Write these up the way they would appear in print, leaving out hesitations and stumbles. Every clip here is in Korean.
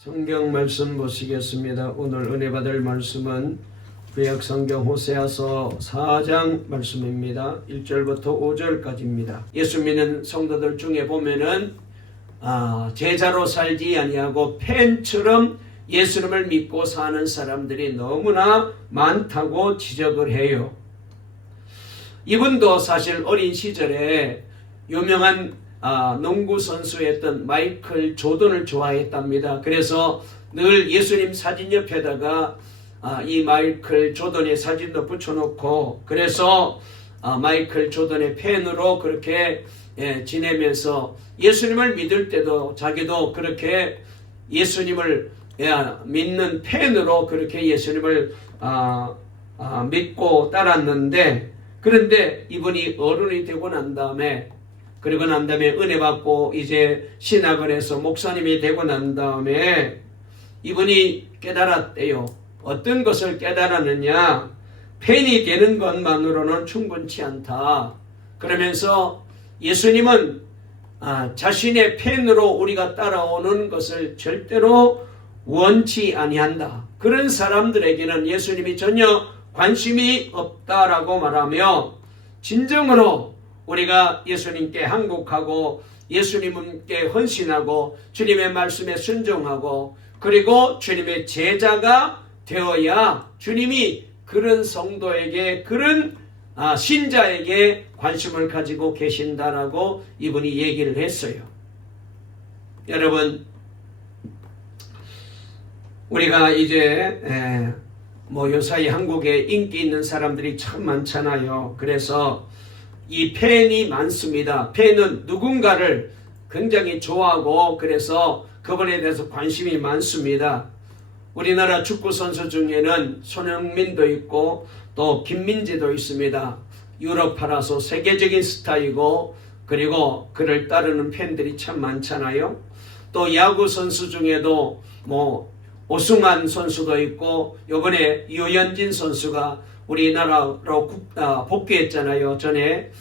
성경 말씀 보시겠습니다. 오늘 은혜 받을 말씀은 구약 성경 호세아서 4장 말씀입니다. 1절부터 5절까지입니다. 예수 믿는 성도들 중에 보면은 제자로 살지 아니하고 팬처럼 예수님을 믿고 사는 사람들이 너무나 많다고 지적을 해요. 이분도 사실 어린 시절에 유명한 농구 선수였던 마이클 조던을 좋아했답니다. 그래서 늘 예수님 사진 옆에다가 이 마이클 조던의 사진도 붙여놓고, 그래서 마이클 조던의 팬으로 그렇게 지내면서 예수님을 믿을 때도 자기도 그렇게 예수님을 믿는 팬으로 그렇게 예수님을 믿고 따랐는데, 그런데 이분이 어른이 되고 난 다음에, 그리고 난 다음에 은혜 받고 이제 신학을 해서 목사님이 되고 난 다음에 이분이 깨달았대요. 어떤 것을 깨달았느냐? 팬이 되는 것만으로는 충분치 않다. 그러면서 예수님은 자신의 팬으로 우리가 따라오는 것을 절대로 원치 아니한다. 그런 사람들에게는 예수님이 전혀 관심이 없다라고 말하며, 진정으로 우리가 예수님께 항복하고 예수님께 헌신하고 주님의 말씀에 순종하고 그리고 주님의 제자가 되어야 주님이 그런 성도에게, 그런 신자에게 관심을 가지고 계신다라고 이분이 얘기를 했어요. 여러분, 우리가 이제 요사이 한국에 인기 있는 사람들이 참 많잖아요. 그래서 이 팬이 많습니다. 팬은 누군가를 굉장히 좋아하고 그래서 그분에 대해서 관심이 많습니다. 우리나라 축구 선수 중에는 손흥민도 있고 또 김민재도 있습니다. 유럽파라서 세계적인 스타이고, 그리고 그를 따르는 팬들이 참 많잖아요. 또 야구 선수 중에도 오승환 선수도 있고, 이번에 유현진 선수가 우리나라로 복귀했잖아요. 전에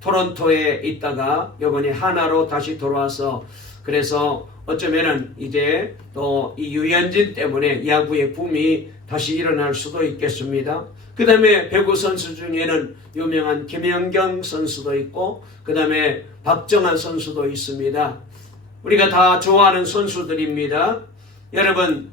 토론토에 있다가 이번에 하나로 다시 돌아와서, 그래서 어쩌면은 이제 또 이 유현진 때문에 야구의 붐이 다시 일어날 수도 있겠습니다. 그 다음에 배구 선수 중에는 유명한 김연경 선수도 있고, 그 다음에 박정환 선수도 있습니다. 우리가 다 좋아하는 선수들입니다. 여러분,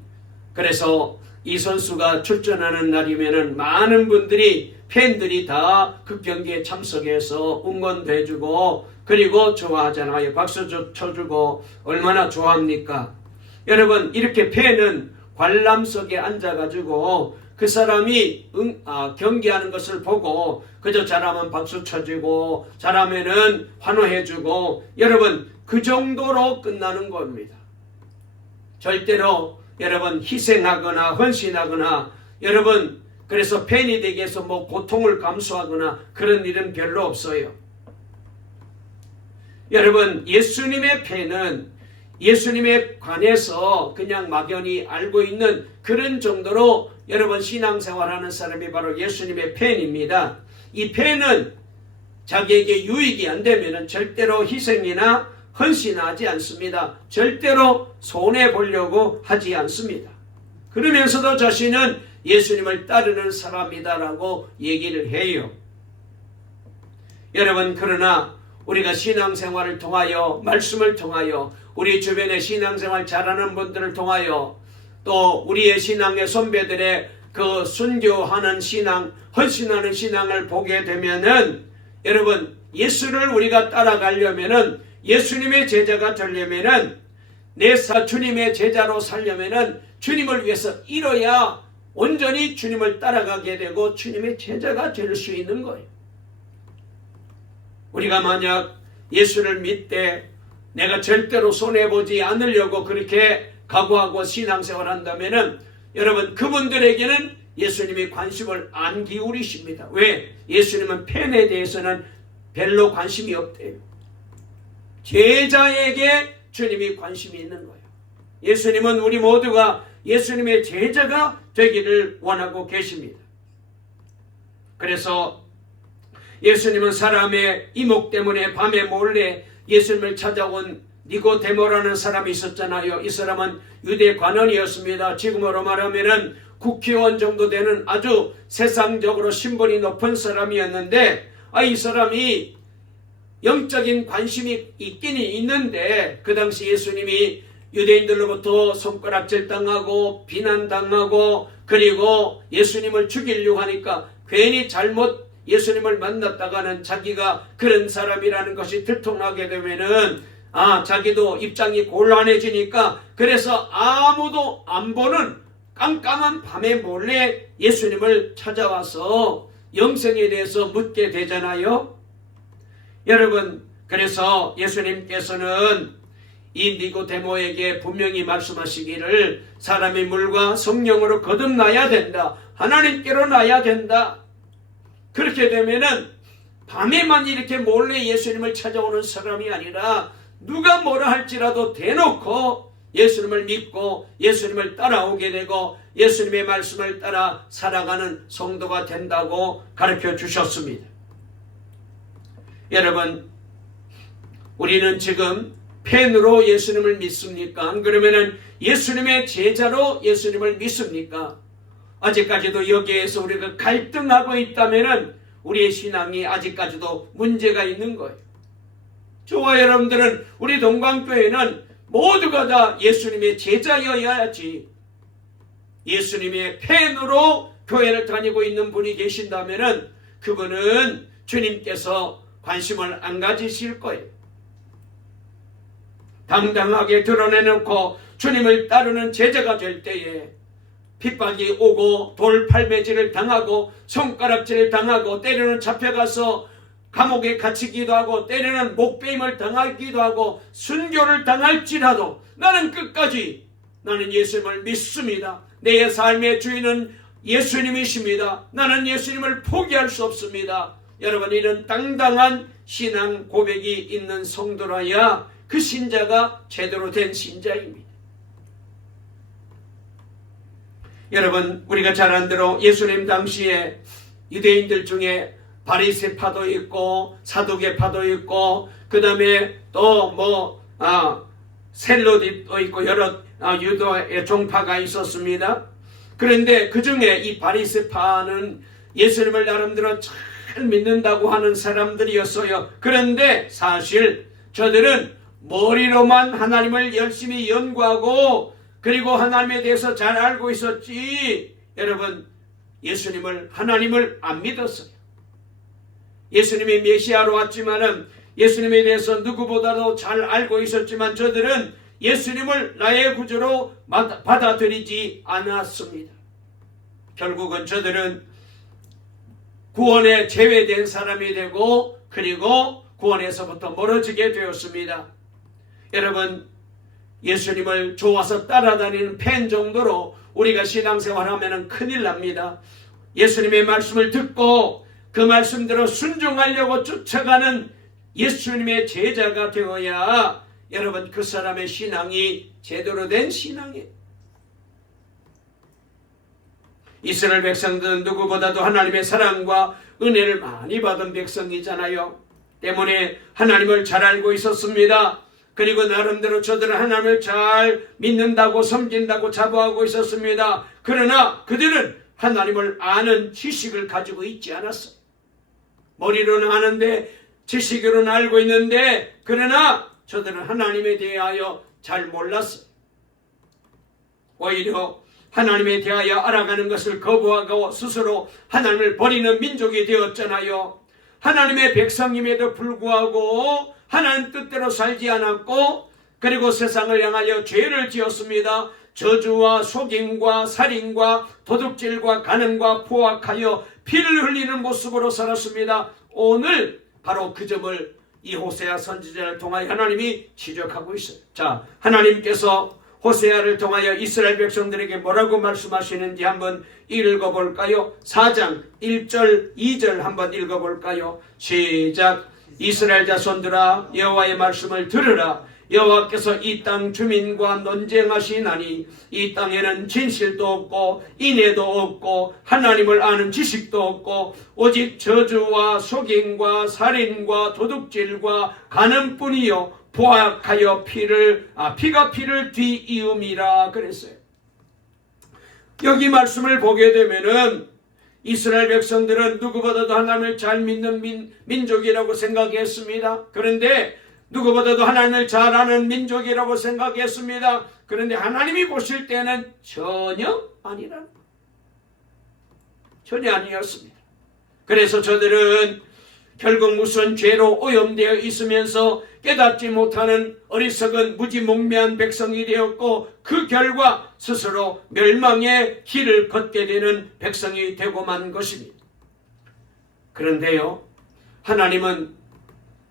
그래서 이 선수가 출전하는 날이면은 많은 분들이, 팬들이 다 그 경기에 참석해서 응원도 해주고 그리고 좋아하잖아요. 박수 쳐주고 얼마나 좋아합니까? 여러분, 이렇게 팬은 관람석에 앉아가지고 그 사람이 경기하는 것을 보고 그저 잘하면 박수 쳐주고 잘하면은 환호해주고, 여러분, 그 정도로 끝나는 겁니다. 절대로 여러분 희생하거나 헌신하거나, 여러분 그래서 팬이 되기 위해서 고통을 감수하거나 그런 일은 별로 없어요. 여러분, 예수님의 팬은 예수님에 관해서 그냥 막연히 알고 있는 그런 정도로 여러분 신앙생활하는 사람이 바로 예수님의 팬입니다. 이 팬은 자기에게 유익이 안 되면 절대로 희생이나 헌신하지 않습니다. 절대로 손해보려고 하지 않습니다. 그러면서도 자신은 예수님을 따르는 사람이다라고 얘기를 해요. 여러분, 그러나 우리가 신앙생활을 통하여, 말씀을 통하여, 우리 주변에 신앙생활 잘하는 분들을 통하여, 또 우리의 신앙의 선배들의 그 순교하는 신앙, 헌신하는 신앙을 보게 되면은, 여러분, 예수를 우리가 따라가려면은, 예수님의 제자가 되려면은, 주님의 제자로 살려면은 주님을 위해서 잃어야 온전히 주님을 따라가게 되고 주님의 제자가 될 수 있는 거예요. 우리가 만약 예수를 믿되 내가 절대로 손해보지 않으려고 그렇게 각오하고 신앙생활 한다면은, 여러분, 그분들에게는 예수님이 관심을 안 기울이십니다. 왜? 예수님은 팬에 대해서는 별로 관심이 없대요. 제자에게 주님이 관심이 있는 거예요. 예수님은 우리 모두가 예수님의 제자가 되기를 원하고 계십니다. 그래서 예수님은 사람의 이목 때문에 밤에 몰래 예수님을 찾아온 니고데모라는 사람이 있었잖아요. 이 사람은 유대 관원이었습니다. 지금으로 말하면은 국회의원 정도 되는 아주 세상적으로 신분이 높은 사람이었는데, 이 사람이 영적인 관심이 있기는 있는데, 그 당시 예수님이 유대인들로부터 손가락질 당하고 비난당하고 그리고 예수님을 죽이려고 하니까 괜히 잘못 예수님을 만났다가는 자기가 그런 사람이라는 것이 들통나게 되면은 자기도 입장이 곤란해지니까, 그래서 아무도 안 보는 깜깜한 밤에 몰래 예수님을 찾아와서 영생에 대해서 묻게 되잖아요. 여러분, 그래서 예수님께서는 이 니고데모에게 분명히 말씀하시기를, 사람이 물과 성령으로 거듭나야 된다. 하나님께로 나야 된다. 그렇게 되면은 밤에만 이렇게 몰래 예수님을 찾아오는 사람이 아니라 누가 뭐라 할지라도 대놓고 예수님을 믿고 예수님을 따라오게 되고 예수님의 말씀을 따라 살아가는 성도가 된다고 가르쳐 주셨습니다. 여러분, 우리는 지금 펜으로 예수님을 믿습니까? 안 그러면은 예수님의 제자로 예수님을 믿습니까? 아직까지도 여기에서 우리가 갈등하고 있다면은 우리의 신앙이 아직까지도 문제가 있는 거예요. 저와 여러분들은, 우리 동광교회는 모두가 다 예수님의 제자여야지. 예수님의 펜으로 교회를 다니고 있는 분이 계신다면은 그분은 주님께서 관심을 안 가지실 거예요. 당당하게 드러내놓고 주님을 따르는 제자가 될 때에 핍박이 오고 돌팔매질을 당하고 손가락질을 당하고 때로는 잡혀가서 감옥에 갇히기도 하고 때로는 목베임을 당하기도 하고 순교를 당할지라도 나는 끝까지 나는 예수님을 믿습니다. 내 삶의 주인은 예수님이십니다. 나는 예수님을 포기할 수 없습니다. 여러분, 이런 당당한 신앙 고백이 있는 성도라야 그 신자가 제대로 된 신자입니다. 여러분, 우리가 잘 아는 대로 예수님 당시에 유대인들 중에 바리새파도 있고 사두개파도 있고 그 다음에 또 셀로디도 있고 여러 유도의 종파가 있었습니다. 그런데 그 중에 이 바리새파는 예수님을 나름대로 잘 믿는다고 하는 사람들이었어요. 그런데 사실 저들은 머리로만 하나님을 열심히 연구하고 그리고 하나님에 대해서 잘 알고 있었지, 여러분, 하나님을 안 믿었어요. 예수님이 메시아로 왔지만은 예수님에 대해서 누구보다도 잘 알고 있었지만 저들은 예수님을 나의 구주로 받아들이지 않았습니다. 결국은 저들은 구원에 제외된 사람이 되고 그리고 구원에서부터 멀어지게 되었습니다. 여러분, 예수님을 좋아서 따라다니는 팬 정도로 우리가 신앙생활하면 큰일 납니다. 예수님의 말씀을 듣고 그 말씀대로 순종하려고 쫓아가는 예수님의 제자가 되어야 여러분 그 사람의 신앙이 제대로 된 신앙이에요. 이스라엘 백성들은 누구보다도 하나님의 사랑과 은혜를 많이 받은 백성이잖아요. 때문에 하나님을 잘 알고 있었습니다. 그리고 나름대로 저들은 하나님을 잘 믿는다고 섬긴다고 자부하고 있었습니다. 그러나 그들은 하나님을 아는 지식을 가지고 있지 않았어요. 머리로는 아는데 지식으로는 알고 있는데 그러나 저들은 하나님에 대하여 잘 몰랐어요. 오히려 하나님에 대하여 알아가는 것을 거부하고 스스로 하나님을 버리는 민족이 되었잖아요. 하나님의 백성임에도 불구하고 하나님 뜻대로 살지 않았고 그리고 세상을 향하여 죄를 지었습니다. 저주와 속임과 살인과 도둑질과 간음과 포악하여 피를 흘리는 모습으로 살았습니다. 오늘 바로 그 점을 이 호세아 선지자를 통하여 하나님이 지적하고 있어요. 자, 하나님께서 호세아를 통하여 이스라엘 백성들에게 뭐라고 말씀하시는지 한번 읽어볼까요? 4장 1절 2절 한번 읽어볼까요? 시작. 이스라엘 자손들아, 여호와의 말씀을 들으라. 여호와께서 이 땅 주민과 논쟁하시나니 이 땅에는 진실도 없고 인애도 없고 하나님을 아는 지식도 없고 오직 저주와 속임과 살인과 도둑질과 간음뿐이요 포악하여 피가 피를 뒤이음이라 그랬어요. 여기 말씀을 보게 되면은 이스라엘 백성들은 누구보다도 하나님을 잘 믿는 민족이라고 생각했습니다. 그런데 누구보다도 하나님을 잘 아는 민족이라고 생각했습니다. 그런데 하나님이 보실 때는 전혀 아니라는 거예요. 전혀 아니었습니다. 그래서 저들은 결국 무슨 죄로 오염되어 있으면서 깨닫지 못하는 어리석은 무지몽매한 백성이 되었고 그 결과 스스로 멸망의 길을 걷게 되는 백성이 되고 만 것입니다. 그런데요, 하나님은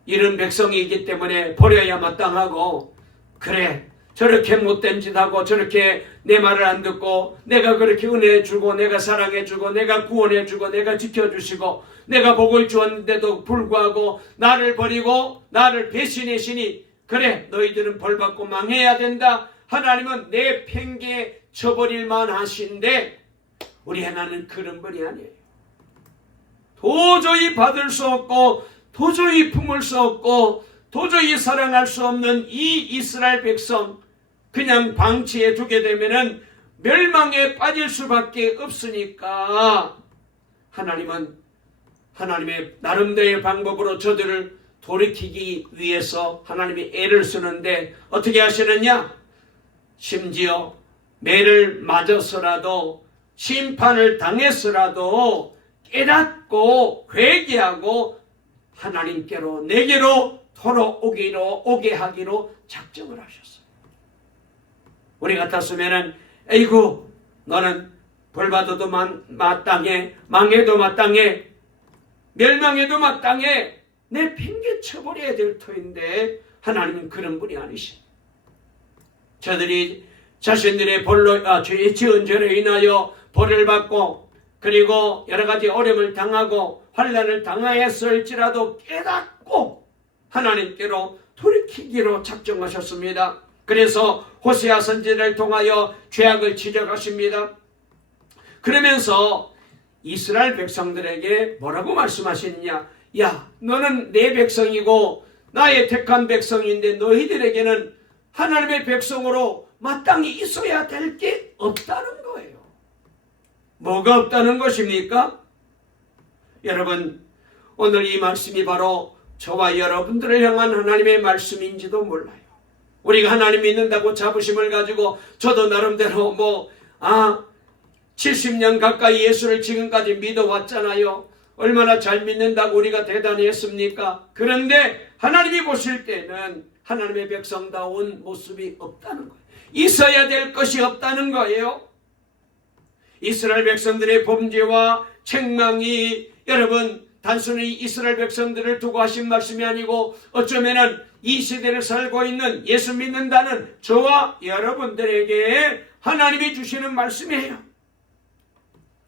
이런 백성이기 때문에 버려야 마땅하고, 그래 저렇게 못된 짓하고 저렇게 내 말을 안 듣고 내가 그렇게 은혜 주고 내가 사랑해 주고 내가 구원해 주고 내가 지켜주시고 내가 복을 주었는데도 불구하고 나를 버리고 나를 배신하시니 그래 너희들은 벌받고 망해야 된다. 하나님은 내 팽개 쳐버릴 만하신데 우리 하나님은 그런 분이 아니에요. 도저히 받을 수 없고 도저히 품을 수 없고 도저히 사랑할 수 없는 이 이스라엘 백성 그냥 방치해 두게 되면은 멸망에 빠질 수밖에 없으니까 하나님은 하나님의 나름대로의 방법으로 저들을 돌이키기 위해서 하나님이 애를 쓰는데 어떻게 하시느냐? 심지어 매를 맞아서라도 심판을 당했으라도 깨닫고 회개하고 하나님께로 내게로 돌아오게 하기로 작정을 하셨어요. 우리 같았으면은 에이구 너는 벌받아도 마땅해, 망해도 마땅해, 멸망해도 마땅해, 내 팽개 쳐버려야 될 터인데 하나님은 그런 분이 아니십니다. 저들이 자신들의 죄의 지은 죄로 인하여 벌을 받고 그리고 여러 가지 어려움을 당하고 환난을 당하였을지라도 깨닫고 하나님께로 돌이키기로 작정하셨습니다. 그래서 호세아 선지자를 통하여 죄악을 지적하십니다. 그러면서 이스라엘 백성들에게 뭐라고 말씀하시느냐? 야, 너는 내 백성이고 나의 택한 백성인데 너희들에게는 하나님의 백성으로 마땅히 있어야 될 게 없다는 거예요. 뭐가 없다는 것입니까? 여러분, 오늘 이 말씀이 바로 저와 여러분들을 향한 하나님의 말씀인지도 몰라요. 우리가 하나님 믿는다고 자부심을 가지고 저도 나름대로 70년 가까이 예수를 지금까지 믿어왔잖아요. 얼마나 잘 믿는다고 우리가 대단했습니까? 그런데 하나님이 보실 때는 하나님의 백성다운 모습이 없다는 거예요. 있어야 될 것이 없다는 거예요. 이스라엘 백성들의 범죄와 책망이 여러분 단순히 이스라엘 백성들을 두고 하신 말씀이 아니고 어쩌면은 이 시대를 살고 있는 예수 믿는다는 저와 여러분들에게 하나님이 주시는 말씀이에요.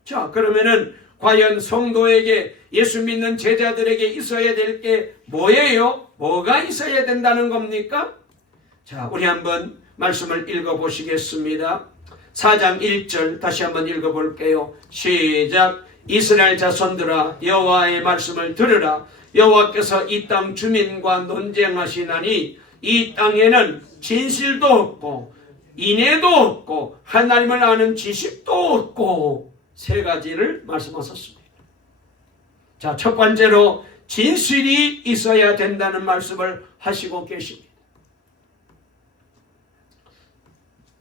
자, 그러면은 과연 성도에게 예수 믿는 제자들에게 있어야 될 게 뭐예요? 뭐가 있어야 된다는 겁니까? 자, 우리 한번 말씀을 읽어보시겠습니다. 4장 1절 다시 한번 읽어볼게요. 시작. 이스라엘 자손들아 여호와의 말씀을 들으라. 여호와께서 이 땅 주민과 논쟁하시나니 이 땅에는 진실도 없고 인애도 없고 하나님을 아는 지식도 없고 세 가지를 말씀하셨습니다. 자, 첫 번째로 진실이 있어야 된다는 말씀을 하시고 계십니다.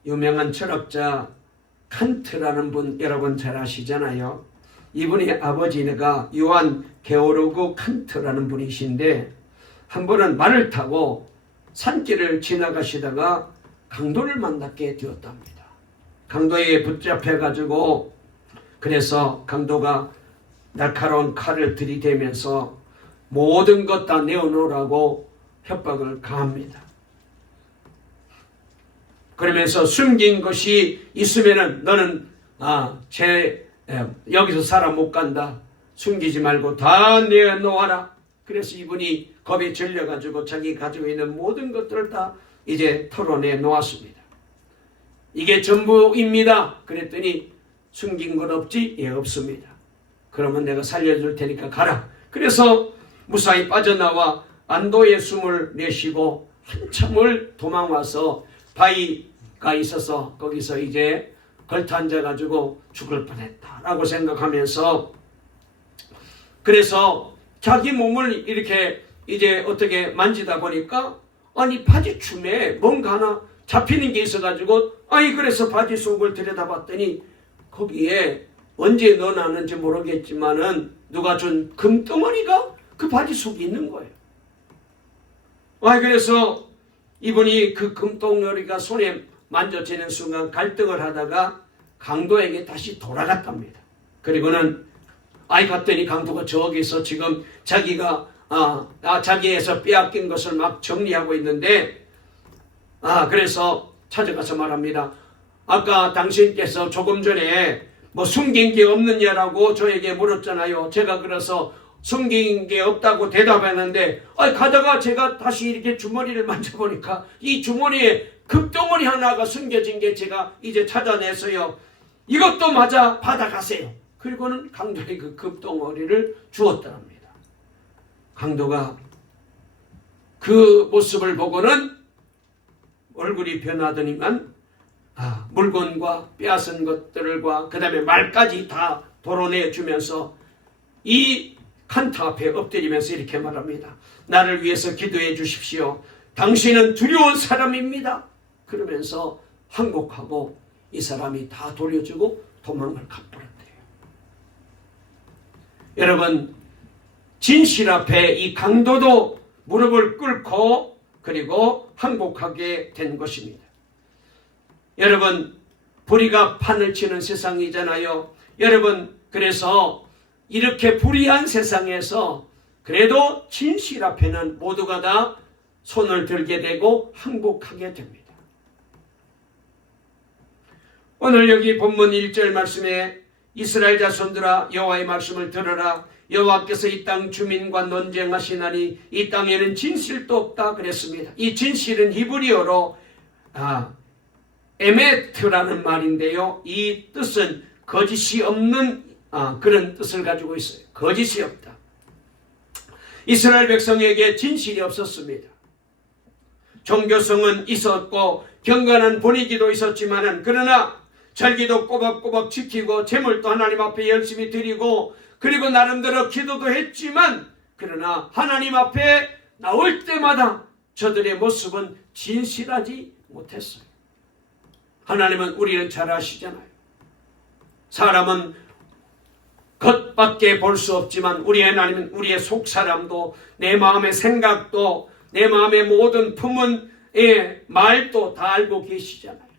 유명한 철학자 칸트라는 분 여러분 잘 아시잖아요. 이분의 아버지가 요한 게오르그 칸트라는 분이신데 한 번은 말을 타고 산길을 지나가시다가 강도를 만나게 되었답니다. 강도에 붙잡혀가지고 그래서 강도가 날카로운 칼을 들이대면서 모든 것 다 내어놓으라고 협박을 가합니다. 그러면서 숨긴 것이 있으면은 너는 여기서 살아 못 간다. 숨기지 말고 다 내어놓아라. 그래서 이분이 겁에 질려가지고 자기 가지고 있는 모든 것들을 다 이제 토론해 놓았습니다. 이게 전부입니다. 그랬더니 숨긴 건 없지? 예, 없습니다. 그러면 내가 살려줄 테니까 가라. 그래서 무사히 빠져나와 안도의 숨을 내쉬고 한참을 도망와서 바위가 있어서 거기서 이제 걸터 앉아가지고 죽을 뻔했다라고 생각하면서, 그래서 자기 몸을 이렇게 이제 어떻게 만지다 보니까 아니 바지춤에 뭔가 하나 잡히는 게 있어가지고, 아니 그래서 바지 속을 들여다봤더니 거기에 언제 넣어놨는지 모르겠지만은 누가 준 금덩어리가 그 바지 속에 있는 거예요. 그래서 이분이 그 금덩어리가 손에 만져지는 순간 갈등을 하다가 강도에게 다시 돌아갔답니다. 그리고는 갔더니 강도가 저기서 지금 자기가 자기에서 빼앗긴 것을 막 정리하고 있는데, 그래서 찾아가서 말합니다. 아까 당신께서 조금 전에 뭐 숨긴 게 없느냐라고 저에게 물었잖아요. 제가 그래서 숨긴 게 없다고 대답했는데, 가다가 제가 다시 이렇게 주머니를 만져보니까 이 주머니에 금덩어리 하나가 숨겨진 게 제가 이제 찾아냈어요. 이것도 마저 받아가세요. 그리고는 강도의 그 금덩어리를 주었답니다. 강도가 그 모습을 보고는 얼굴이 변하더니만 물건과 빼앗은 것들과 그 다음에 말까지 다 도로내주면서 이 칸타 앞에 엎드리면서 이렇게 말합니다. 나를 위해서 기도해 주십시오. 당신은 두려운 사람입니다. 그러면서 항복하고 이 사람이 다 돌려주고 도망을 가버렸대요. 여러분, 진실 앞에 이 강도도 무릎을 꿇고 그리고 항복하게 된 것입니다. 여러분, 불의가 판을 치는 세상이잖아요. 여러분, 그래서 이렇게 불의한 세상에서 그래도 진실 앞에는 모두가 다 손을 들게 되고 항복하게 됩니다. 오늘 여기 본문 1절 말씀에 이스라엘 자손들아 여호와의 말씀을 들으라. 여호와께서 이 땅 주민과 논쟁하시나니 이 땅에는 진실도 없다 그랬습니다. 이 진실은 히브리어로 에메트라는 말인데요. 이 뜻은 거짓이 없는 그런 뜻을 가지고 있어요. 거짓이 없다. 이스라엘 백성에게 진실이 없었습니다. 종교성은 있었고 경건한 분위기도 있었지만은, 그러나 절기도 꼬박꼬박 지키고 제물도 하나님 앞에 열심히 드리고 그리고 나름대로 기도도 했지만, 그러나 하나님 앞에 나올 때마다 저들의 모습은 진실하지 못했어요. 하나님은 우리를 잘 아시잖아요. 사람은 겉밖에 볼 수 없지만 우리 하나님은 우리의 속사람도, 내 마음의 생각도, 내 마음의 모든 품은 말도 다 알고 계시잖아요.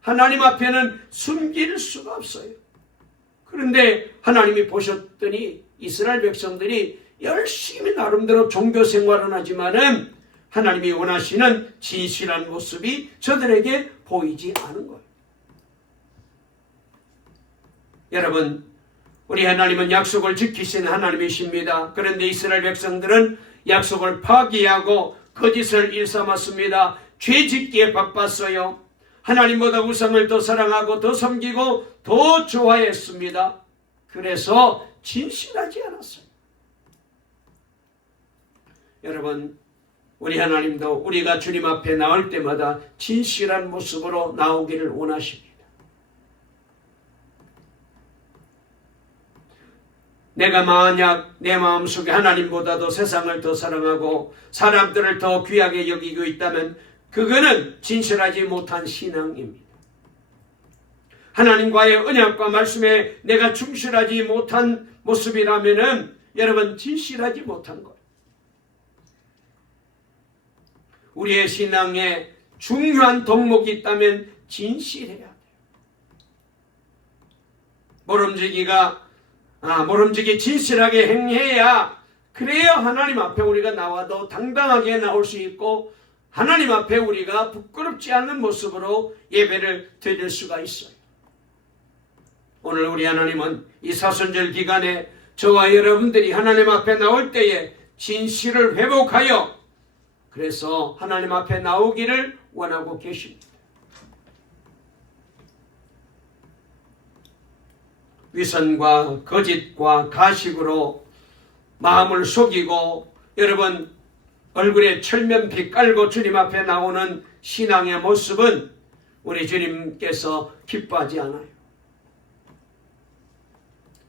하나님 앞에는 숨길 수가 없어요. 그런데 하나님이 보셨더니 이스라엘 백성들이 열심히 나름대로 종교 생활은 하지만은 하나님이 원하시는 진실한 모습이 저들에게 보이지 않은 거예요. 여러분, 우리 하나님은 약속을 지키시는 하나님이십니다. 그런데 이스라엘 백성들은 약속을 파기하고 거짓을 일삼았습니다. 죄짓기에 바빴어요. 하나님보다 우상을 더 사랑하고 더 섬기고 더 좋아했습니다. 그래서 진실하지 않았어요. 여러분, 우리 하나님도 우리가 주님 앞에 나올 때마다 진실한 모습으로 나오기를 원하십니다. 내가 만약 내 마음속에 하나님보다도 세상을 더 사랑하고 사람들을 더 귀하게 여기고 있다면 그거는 진실하지 못한 신앙입니다. 하나님과의 언약과 말씀에 내가 충실하지 못한 모습이라면은 여러분, 진실하지 못한 거예요. 우리의 신앙에 중요한 덕목이 있다면 진실해야 돼요. 모름지기 진실하게 행해야, 그래야 하나님 앞에 우리가 나와도 당당하게 나올 수 있고 하나님 앞에 우리가 부끄럽지 않은 모습으로 예배를 드릴 수가 있어요. 오늘 우리 하나님은 이 사순절 기간에 저와 여러분들이 하나님 앞에 나올 때에 진실을 회복하여 그래서 하나님 앞에 나오기를 원하고 계십니다. 위선과 거짓과 가식으로 마음을 속이고 여러분 얼굴에 철면피 깔고 주님 앞에 나오는 신앙의 모습은 우리 주님께서 기뻐하지 않아요.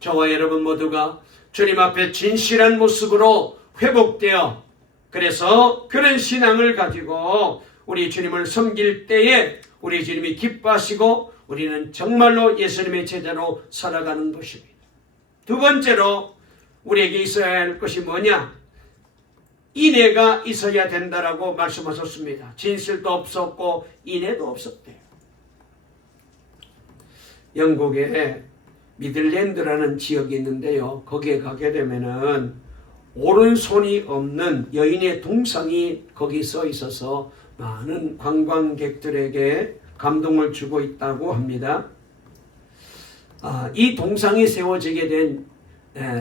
저와 여러분 모두가 주님 앞에 진실한 모습으로 회복되어 그래서 그런 신앙을 가지고 우리 주님을 섬길 때에 우리 주님이 기뻐하시고 우리는 정말로 예수님의 제자로 살아가는 것입니다. 두 번째로 우리에게 있어야 할 것이 뭐냐? 인애가 있어야 된다라고 말씀하셨습니다. 진실도 없었고 인애도 없었대요. 영국에 미들랜드라는 지역이 있는데요. 거기에 가게 되면은 오른손이 없는 여인의 동상이 거기 서 있어서 많은 관광객들에게 감동을 주고 있다고 합니다. 이 동상이 세워지게 된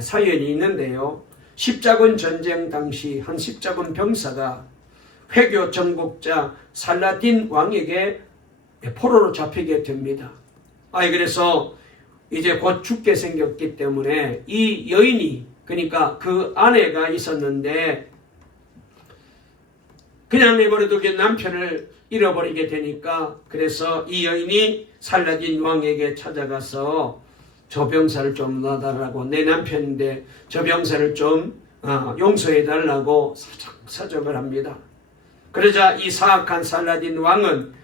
사연이 있는데요. 십자군 전쟁 당시 한 십자군 병사가 회교 정복자 살라딘 왕에게 포로로 잡히게 됩니다. 그래서 이제 곧 죽게 생겼기 때문에 이 여인이 그러니까 그 아내가 있었는데 그냥 내버려두게 남편을 잃어버리게 되니까 그래서 이 여인이 살라딘 왕에게 찾아가서 저 병사를 좀 놔달라고 내 남편인데 저 병사를 좀 용서해달라고 사정을 합니다. 그러자 이 사악한 살라딘 왕은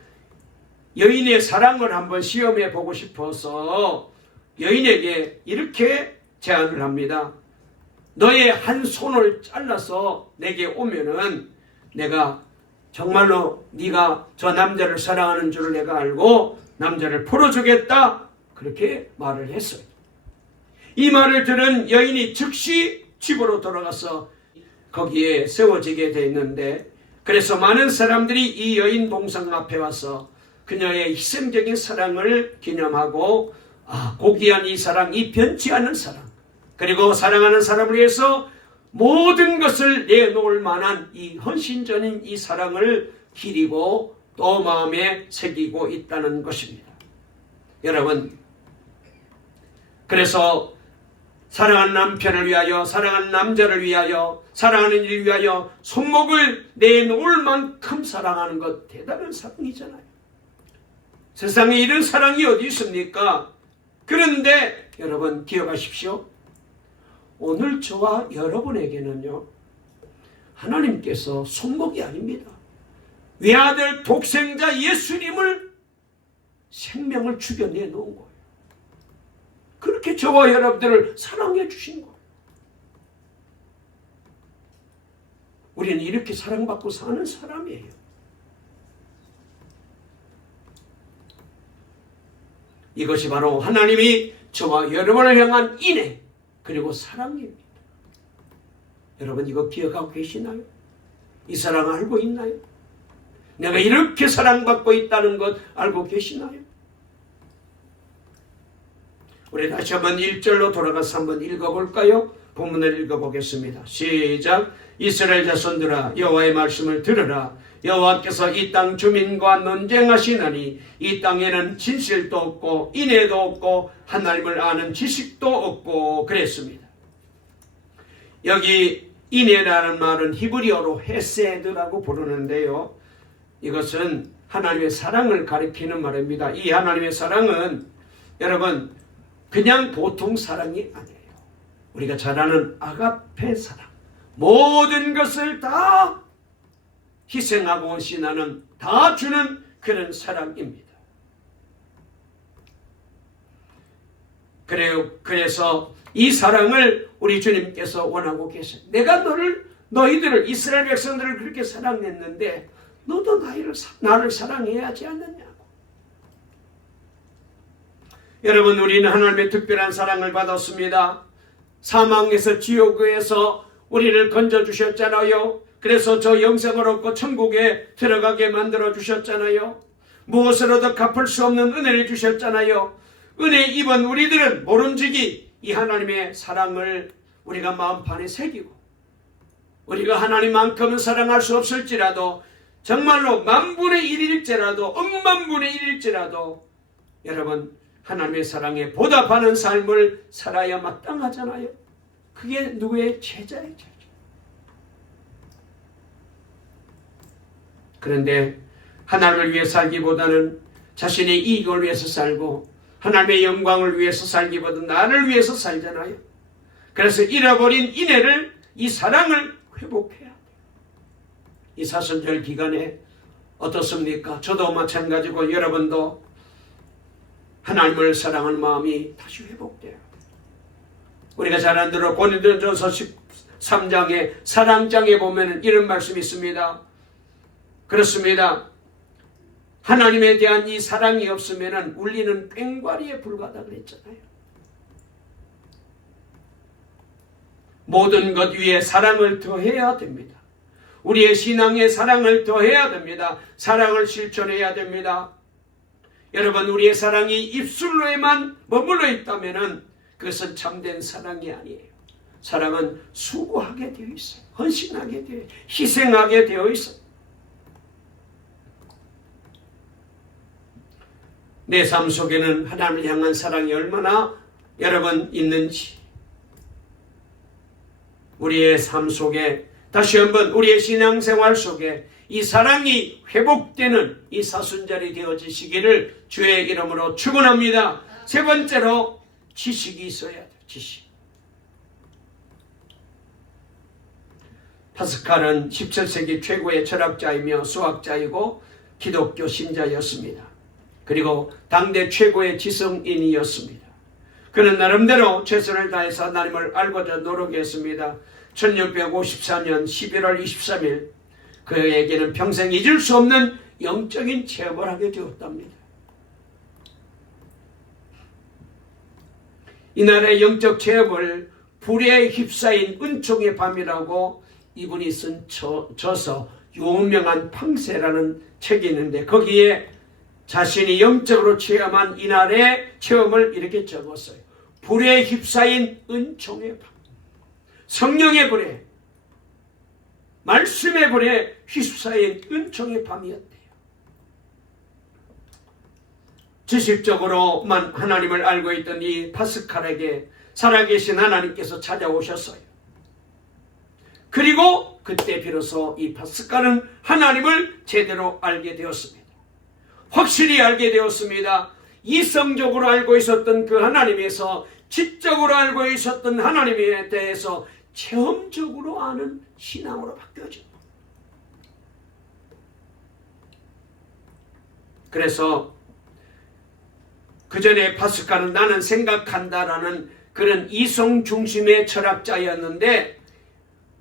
여인의 사랑을 한번 시험해 보고 싶어서 여인에게 이렇게 제안을 합니다. 너의 한 손을 잘라서 내게 오면은 내가 정말로 네가 저 남자를 사랑하는 줄을 내가 알고 남자를 풀어주겠다. 그렇게 말을 했어요. 이 말을 들은 여인이 즉시 집으로 돌아가서 거기에 세워지게 되어 있는데 그래서 많은 사람들이 이 여인 동상 앞에 와서 그녀의 희생적인 사랑을 기념하고 고귀한 이 사랑, 이 변치 않는 사랑 그리고 사랑하는 사람을 위해서 모든 것을 내놓을 만한 이 헌신적인 이 사랑을 기리고 또 마음에 새기고 있다는 것입니다. 여러분 그래서 사랑하는 남편을 위하여 사랑하는 남자를 위하여 사랑하는 일을 위하여 손목을 내놓을 만큼 사랑하는 것 대단한 사랑이잖아요. 세상에 이런 사랑이 어디 있습니까? 그런데 여러분 기억하십시오. 오늘 저와 여러분에게는요 하나님께서 손목이 아닙니다. 외아들 독생자 예수님을 생명을 죽여 내놓은 거예요. 그렇게 저와 여러분들을 사랑해 주신 거예요. 우리는 이렇게 사랑받고 사는 사람이에요. 이것이 바로 하나님이 저와 여러분을 향한 인애 그리고 사랑입니다. 여러분 이거 기억하고 계시나요? 이 사랑 알고 있나요? 내가 이렇게 사랑받고 있다는 것 알고 계시나요? 우리 다시 한번 1절로 돌아가서 한번 읽어볼까요? 본문을 읽어보겠습니다. 시작. 이스라엘 자손들아 여호와의 말씀을 들으라. 여호와께서 이 땅 주민과 논쟁하시나니 이 땅에는 진실도 없고 인애도 없고 하나님을 아는 지식도 없고 그랬습니다. 여기 인애라는 말은 히브리어로 헤세드라고 부르는데요. 이것은 하나님의 사랑을 가리키는 말입니다. 이 하나님의 사랑은 여러분 그냥 보통 사랑이 아니에요. 우리가 잘 아는 아가페 사랑. 모든 것을 다 희생하고 헌신하는 다 주는 그런 사랑입니다. 그래서 이 사랑을 우리 주님께서 원하고 계세요. 내가 너희들을 이스라엘 백성들을 그렇게 사랑했는데 너도 나를 사랑해야 하지 않느냐고. 여러분 우리는 하나님의 특별한 사랑을 받았습니다. 사망에서 지옥에서 우리를 건져주셨잖아요. 그래서 저 영생을 얻고 천국에 들어가게 만들어 주셨잖아요. 무엇으로도 갚을 수 없는 은혜를 주셨잖아요. 은혜 입은 우리들은 모름지기 이 하나님의 사랑을 우리가 마음판에 새기고 우리가 하나님만큼은 사랑할 수 없을지라도 정말로 만분의 일일지라도 억만분의 일일지라도 여러분 하나님의 사랑에 보답하는 삶을 살아야 마땅하잖아요. 그게 누구의 제자의 제자. 그런데 하나님을 위해 살기보다는 자신의 이익을 위해서 살고 하나님의 영광을 위해서 살기보다 나를 위해서 살잖아요. 그래서 잃어버린 인애를, 이 사랑을 회복해야 돼요. 이 사순절 기간에 어떻습니까? 저도 마찬가지고 여러분도 하나님을 사랑하는 마음이 다시 회복돼요. 우리가 잘 안 들어 고린도전서 13장에 사랑장에 보면 이런 말씀이 있습니다. 그렇습니다. 하나님에 대한 이 사랑이 없으면 울리는 꽹과리에 불과하다 그랬잖아요. 모든 것 위에 사랑을 더해야 됩니다. 우리의 신앙에 사랑을 더해야 됩니다. 사랑을 실천해야 됩니다. 여러분, 우리의 사랑이 입술로에만 머물러 있다면 그것은 참된 사랑이 아니에요. 사랑은 수고하게 되어 있어요. 헌신하게 되어 있어요. 희생하게 되어 있어요. 내 삶 속에는 하나님을 향한 사랑이 얼마나 여러분 있는지, 우리의 삶 속에 다시 한번 우리의 신앙생활 속에 이 사랑이 회복되는 이 사순절이 되어지시기를 주의 이름으로 축원합니다. 세 번째로 지식이 있어야 돼요. 지식. 파스칼은 17세기 최고의 철학자이며 수학자이고 기독교 신자였습니다. 그리고 당대 최고의 지성인이었습니다. 그는 나름대로 최선을 다해서 하나님을 알고자 노력했습니다. 1654년 11월 23일 그에게는 평생 잊을 수 없는 영적인 체험을 하게 되었답니다. 이날의 영적 체험을 불에 휩싸인 은총의 밤이라고 이분이 쓴 저서 유명한 팡세라는 책이 있는데 거기에 자신이 영적으로 체험한 이날의 체험을 이렇게 적었어요. 불에 휩싸인 은총의 밤. 성령의 불에, 말씀의 불에 휩싸인 은총의 밤이었대요. 지식적으로만 하나님을 알고 있던 이 파스칼에게 살아계신 하나님께서 찾아오셨어요. 그리고 그때 비로소 이 파스칼은 하나님을 제대로 알게 되었습니다. 확실히 알게 되었습니다. 이성적으로 알고 있었던 그 하나님에서 지적으로 알고 있었던 하나님에 대해서 체험적으로 아는 신앙으로 바뀌어집니다. 그래서 그 전에 파스칼은 나는 생각한다라는 그런 이성 중심의 철학자였는데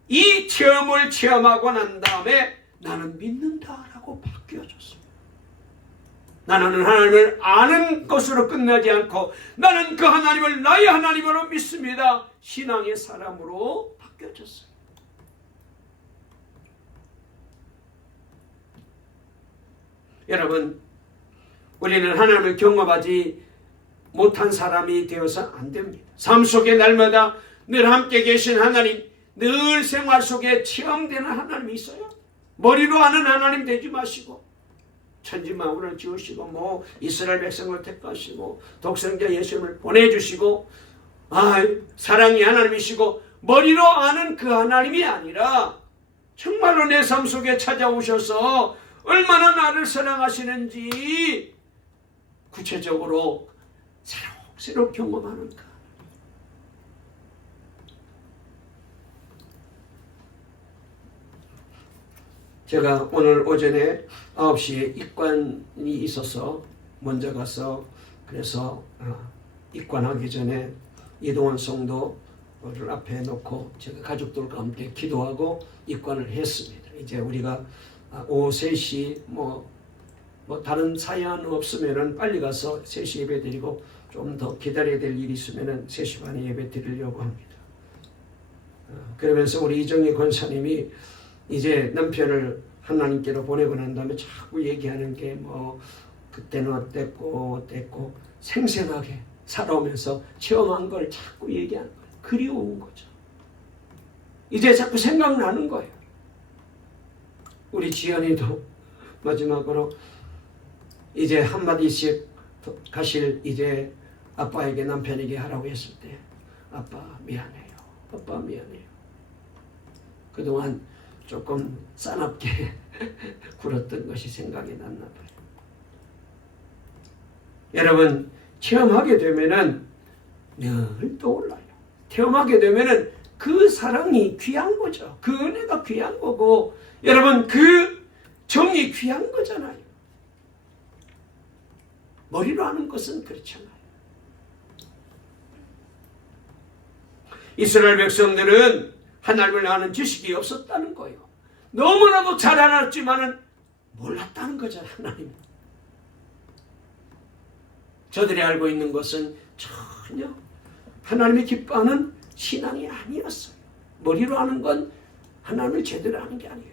이 체험을 체험하고 난 다음에 나는 믿는다라고 바뀌어졌습니다. 나는 하나님을 아는 것으로 끝나지 않고 나는 그 하나님을 나의 하나님으로 믿습니다. 신앙의 사람으로 바뀌어졌어요. 여러분, 우리는 하나님을 경험하지 못한 사람이 되어서 안 됩니다. 삶 속에 날마다 늘 함께 계신 하나님, 늘 생활 속에 체험되는 하나님이 있어요. 머리로 아는 하나님 되지 마시고 천지만물을 지으시고 이스라엘 백성을 택하시고 독생자 예수님을 보내주시고 사랑이 하나님이시고 머리로 아는 그 하나님이 아니라 정말로 내 삶 속에 찾아오셔서 얼마나 나를 사랑하시는지 구체적으로 새록새록 경험하는 그 하나님. 제가 오늘 오전에 9시에 입관이 있어서 먼저 가서 그래서 입관하기 전에 이동원 성도를 앞에 놓고 제가 가족들과 함께 기도하고 입관을 했습니다. 이제 우리가 오후 3시 다른 사연 없으면은 빨리 가서 3시 예배 드리고 좀 더 기다려야 될 일이 있으면은 3시 반에 예배 드리려고 합니다. 그러면서 우리 이정희 권사님이 이제 남편을 하나님께로 보내고 난 다음에 자꾸 얘기하는 게 그때는 어땠고 생생하게 살아오면서 체험한 걸 자꾸 얘기하는 거예요. 그리운 거죠. 이제 자꾸 생각나는 거예요. 우리 지연이도 마지막으로 이제 한마디씩 가실 이제 아빠에게 남편에게 하라고 했을 때 아빠 미안해요. 아빠 미안해요. 그동안 조금 싸납게 굴었던 것이 생각이 났나 봐요. 여러분 체험하게 되면은 늘 떠올라요. 체험하게 되면은 그 사랑이 귀한 거죠. 그 은혜가 귀한 거고 여러분 그 정이 귀한 거잖아요. 머리로 하는 것은 그렇잖아요. 이스라엘 백성들은 하나님을 아는 지식이 없었다는 거예요. 너무나도 잘 알았지만은 몰랐다는 거잖아요. 하나님. 저들이 알고 있는 것은 전혀 하나님이 기뻐하는 신앙이 아니었어요. 머리로 하는 건 하나님을 제대로 하는 게 아니에요.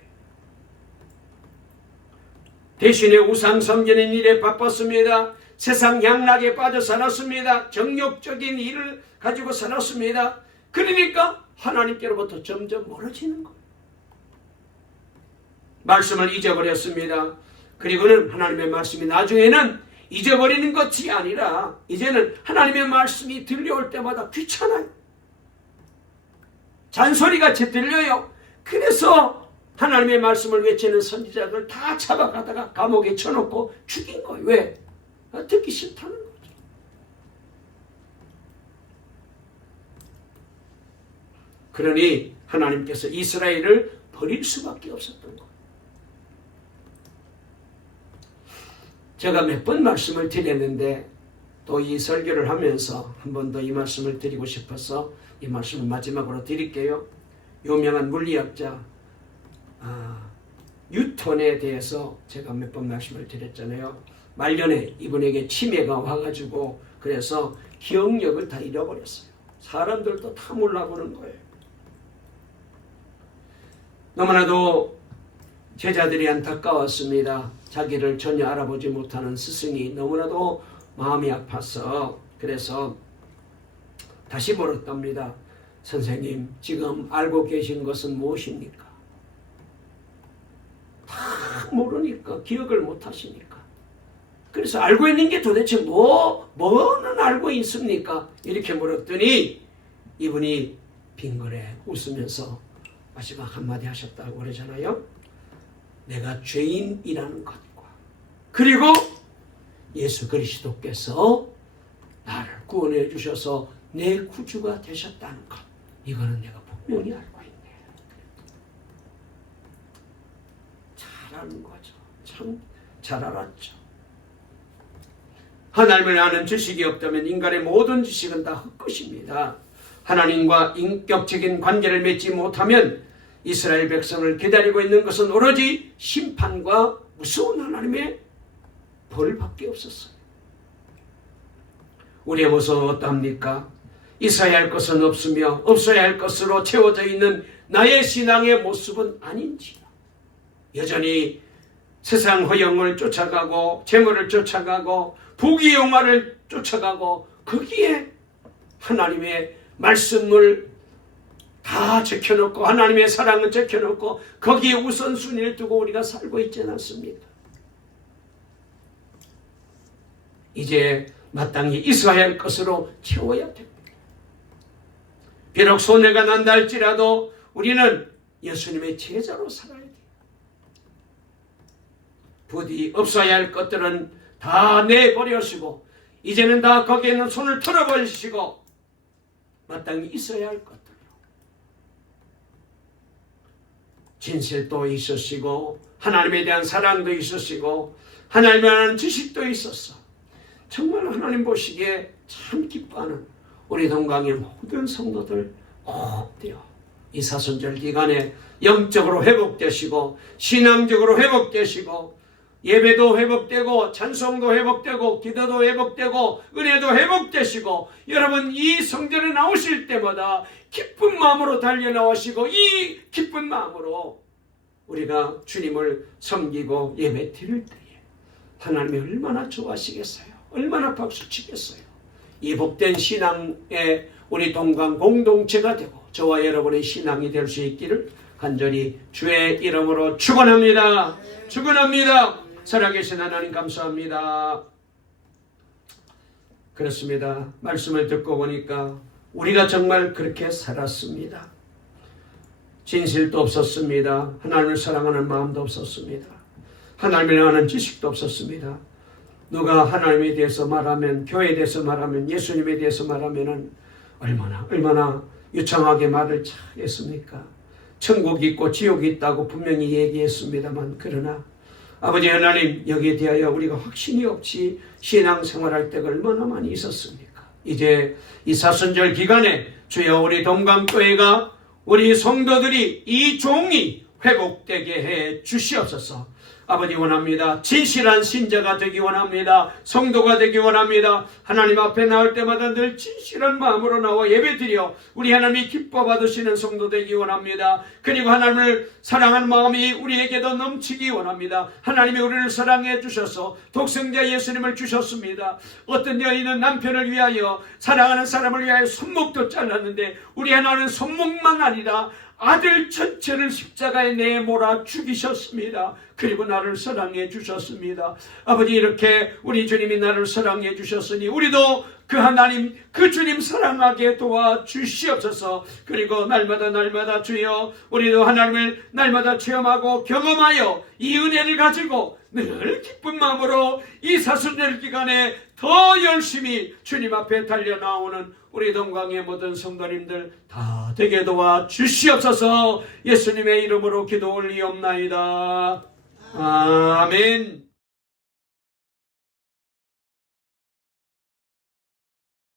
대신에 우상 섬기는 일에 바빴습니다. 세상 양락에 빠져 살았습니다. 정욕적인 일을 가지고 살았습니다. 그러니까 하나님께로부터 점점 멀어지는 거예요. 말씀을 잊어버렸습니다. 그리고는 하나님의 말씀이 나중에는 잊어버리는 것이 아니라 이제는 하나님의 말씀이 들려올 때마다 귀찮아요. 잔소리같이 들려요. 그래서 하나님의 말씀을 외치는 선지자들 다 잡아가다가 감옥에 쳐놓고 죽인 거예요. 왜? 듣기 싫다는 거죠. 그러니 하나님께서 이스라엘을 버릴 수밖에 없었던 거예요. 제가 몇 번 말씀을 드렸는데 또 이 설교를 하면서 한 번 더 이 말씀을 드리고 싶어서 이 말씀을 마지막으로 드릴게요. 유명한 물리학자 뉴턴에 대해서 제가 몇 번 말씀을 드렸잖아요. 말년에 이분에게 치매가 와가지고 그래서 기억력을 다 잃어버렸어요. 사람들도 다 몰라보는 거예요. 너무나도 제자들이 안타까웠습니다. 자기를 전혀 알아보지 못하는 스승이 너무나도 마음이 아파서 그래서 다시 물었답니다. 선생님, 지금 알고 계신 것은 무엇입니까? 다 모르니까, 기억을 못하시니까. 그래서 알고 있는 게 도대체 뭐는 알고 있습니까? 이렇게 물었더니 이분이 빙그레 웃으면서 마지막 한마디 하셨다고 그러잖아요. 내가 죄인이라는 것과 그리고 예수 그리스도께서 나를 구원해 주셔서 내 구주가 되셨다는 것, 이거는 내가 분명히 알고 있네. 잘 아는 거죠. 참 잘 알았죠. 하나님을 아는 지식이 없다면 인간의 모든 지식은 다 헛것입니다. 하나님과 인격적인 관계를 맺지 못하면 이스라엘 백성을 기다리고 있는 것은 오로지 심판과 무서운 하나님의 벌밖에 없었어요. 우리의 모습은 어떠합니까? 있어야 할 것은 없으며 없어야 할 것으로 채워져 있는 나의 신앙의 모습은 아닌지 여전히 세상 허영을 쫓아가고 재물을 쫓아가고 부귀영화를 쫓아가고 거기에 하나님의 말씀을 다 적혀놓고 하나님의 사랑은 적혀놓고 거기에 우선순위를 두고 우리가 살고 있지 않습니까? 이제 마땅히 있어야 할 것으로 채워야 됩니다. 비록 손해가 난다 할지라도 우리는 예수님의 제자로 살아야 돼요. 부디 없어야 할 것들은 다 내버려시고 이제는 다 거기에는 손을 털어버리시고 마땅히 있어야 할 것들 진실도 있으시고 하나님에 대한 사랑도 있으시고 하나님에 대한 지식도 있었어. 정말 하나님 보시기에 참 기뻐하는 우리 동강의 모든 성도들 꼭 되어 이 사순절 기간에 영적으로 회복되시고 신앙적으로 회복되시고 예배도 회복되고 찬송도 회복되고 기도도 회복되고 은혜도 회복되시고 여러분 이 성전에 나오실 때마다 기쁜 마음으로 달려나오시고 이 기쁜 마음으로 우리가 주님을 섬기고 예배 드릴 때에 하나님이 얼마나 좋아하시겠어요. 얼마나 박수치겠어요. 이 복된 신앙의 우리 동강 공동체가 되고 저와 여러분의 신앙이 될 수 있기를 간절히 주의 이름으로 축원합니다. 축원합니다. 살아계신 하나님 감사합니다. 그렇습니다. 말씀을 듣고 보니까 우리가 정말 그렇게 살았습니다. 진실도 없었습니다. 하나님을 사랑하는 마음도 없었습니다. 하나님을 아는 지식도 없었습니다. 누가 하나님에 대해서 말하면, 교회에 대해서 말하면, 예수님에 대해서 말하면 얼마나 유창하게 말을 잘했습니까? 천국이 있고 지옥이 있다고 분명히 얘기했습니다만, 그러나 아버지 하나님, 여기에 대하여 우리가 확신이 없이 신앙생활할 때가 얼마나 많이 있었습니까? 이제 이 사순절 기간에 주여 우리 동감교회가, 우리 성도들이 이 종이 회복되게 해 주시옵소서. 아버지 원합니다. 진실한 신자가 되기 원합니다. 성도가 되기 원합니다. 하나님 앞에 나올 때마다 늘 진실한 마음으로 나와 예배드려 우리 하나님이 기뻐 받으시는 성도 되기 원합니다. 그리고 하나님을 사랑하는 마음이 우리에게도 넘치기 원합니다. 하나님이 우리를 사랑해 주셔서 독생자 예수님을 주셨습니다. 어떤 여인은 남편을 위하여, 사랑하는 사람을 위하여 손목도 잘랐는데 우리 하나님은 손목만 아니라 아들 전체를 십자가에 내몰아 죽이셨습니다. 그리고 나를 사랑해 주셨습니다. 아버지, 이렇게 우리 주님이 나를 사랑해 주셨으니 우리도 그 하나님, 그 주님 사랑하게 도와주시옵소서. 그리고 날마다 주여 우리도 하나님을 날마다 체험하고 경험하여 이 은혜를 가지고 늘 기쁜 마음으로 이 사순절 기간에 더 열심히 주님 앞에 달려나오는 우리 동강의 모든 성도님들 다 되게 도와주시옵소서. 예수님의 이름으로 기도 올리옵나이다. 아멘.